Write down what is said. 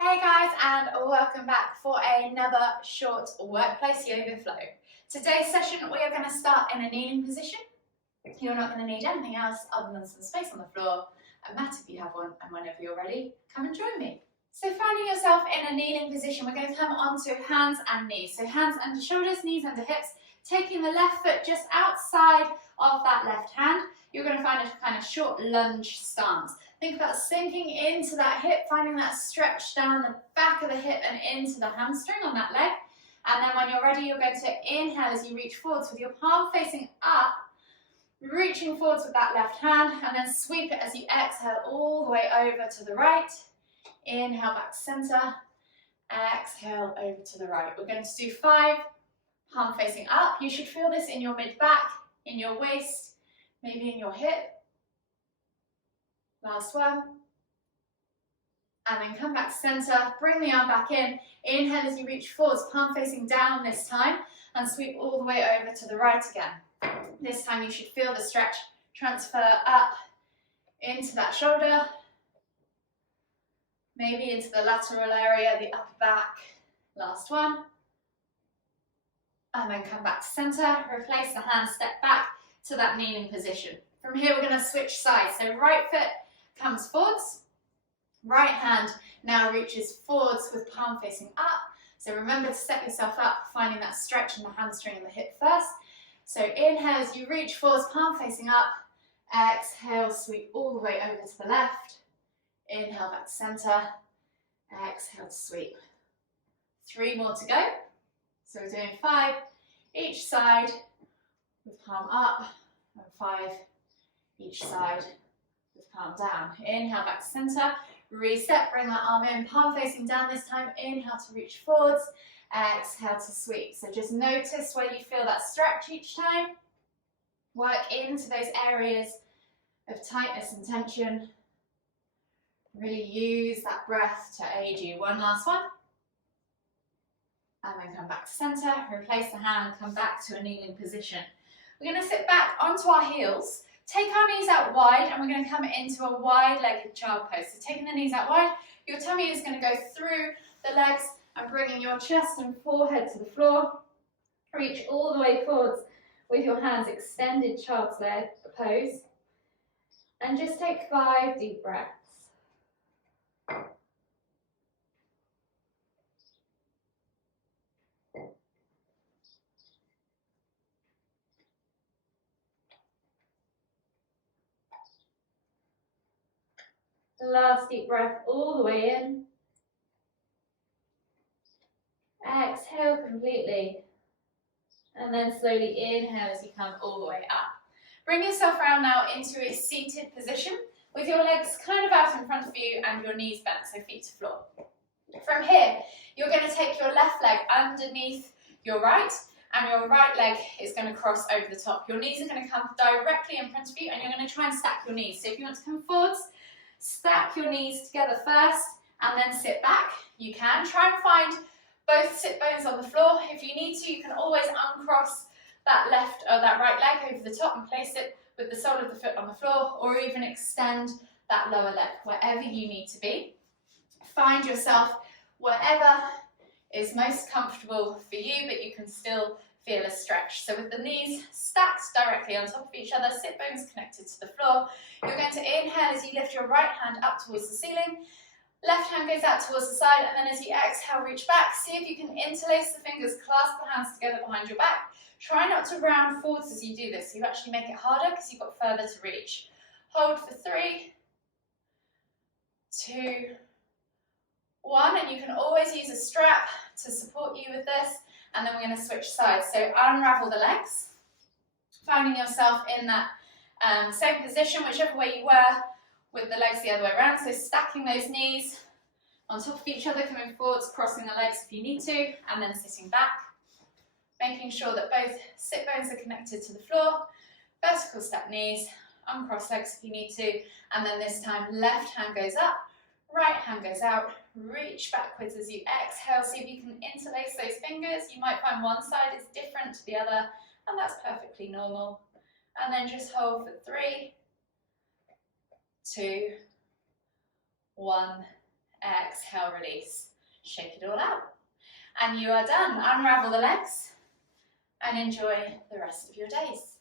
Hey guys, and welcome back for another short workplace yoga flow. Today's session we are going to start in a kneeling position. You're not going to need anything else other than some space on the floor, a mat if you have one, and whenever you're ready, come and join me. So finding yourself in a kneeling position, we're going to come onto hands and knees. So hands under shoulders, knees under hips, taking the left foot just outside of that left hand. You're going to find a kind of short lunge stance. Think about sinking into that hip, finding that stretch down the back of the hip and into the hamstring on that leg. And then when you're ready, you're going to inhale as you reach forwards with your palm facing up, reaching forwards with that left hand, and then sweep it as you exhale all the way over to the right. Inhale back center, exhale over to the right. We're going to do 5, palm facing up. You should feel this in your mid-back, in your waist, maybe in your hip. Last one. And then come back center, bring the arm back in. Inhale as you reach forwards, palm facing down this time, and sweep all the way over to the right again. This time you should feel the stretch transfer up into that shoulder, maybe into the lateral area, the upper back. Last one. And then come back to center, replace the hand, step back to that kneeling position. From here we're going to switch sides. So right foot comes forwards, right hand now reaches forwards with palm facing up. So remember to set yourself up, finding that stretch in the hamstring and the hip first. So inhale as you reach forwards, palm facing up. Exhale, sweep all the way over to the left. Inhale back to center. Exhale, sweep. 3 more to go. So we're doing 5 each side with palm up, and 5 each side with palm down. Inhale back to center, reset, bring that arm in, palm facing down this time. Inhale to reach forwards, exhale to sweep. So just notice where you feel that stretch each time. Work into those areas of tightness and tension. Really use that breath to aid you. One last one. And then come back to center, replace the hand, come back to a kneeling position. We're going to sit back onto our heels, take our knees out wide, and we're going to come into a wide-legged child pose. So taking the knees out wide, your tummy is going to go through the legs and bringing your chest and forehead to the floor. Reach all the way forwards with your hands extended, child's leg pose. And just take 5 deep breaths. Last deep breath all the way in. Exhale completely. And then slowly inhale as you come all the way up. Bring yourself around now into a seated position with your legs kind of out in front of you and your knees bent, so feet to floor. From here, you're going to take your left leg underneath your right, and your right leg is going to cross over the top. Your knees are going to come directly in front of you, and you're going to try and stack your knees. So if you want to come forwards, stack your knees together first, and then sit back. You can try and find both sit bones on the floor. If you need to, you can always uncross that left or that right leg over the top and place it with the sole of the foot on the floor, or even extend that lower leg, wherever you need to be. Find yourself wherever is most comfortable for you, but you can still feel a stretch. So with the knees stacked directly on top of each other, sit bones connected to the floor, you're going to inhale as you lift your right hand up towards the ceiling. Left hand goes out towards the side, and then as you exhale, reach back. See if you can interlace the fingers, clasp the hands together behind your back. Try not to round forwards as you do this. You actually make it harder because you've got further to reach. Hold for 3, 2, 1, and you can always use a strap to support you with this. And then we're going to switch sides. So unravel the legs, finding yourself in that same position, whichever way you were, with the legs the other way around. So stacking those knees on top of each other, coming forwards, crossing the legs if you need to, and then sitting back. Making sure that both sit bones are connected to the floor, vertical stack knees, uncross legs if you need to, and then this time left hand goes up, right hand goes out, reach backwards as you exhale. See if you can interlace those fingers. You might find one side is different to the other, and that's perfectly normal. And then just hold for 3, 2, 1, Exhale, release. Shake it all out. And you are done. Unravel the legs and enjoy the rest of your days.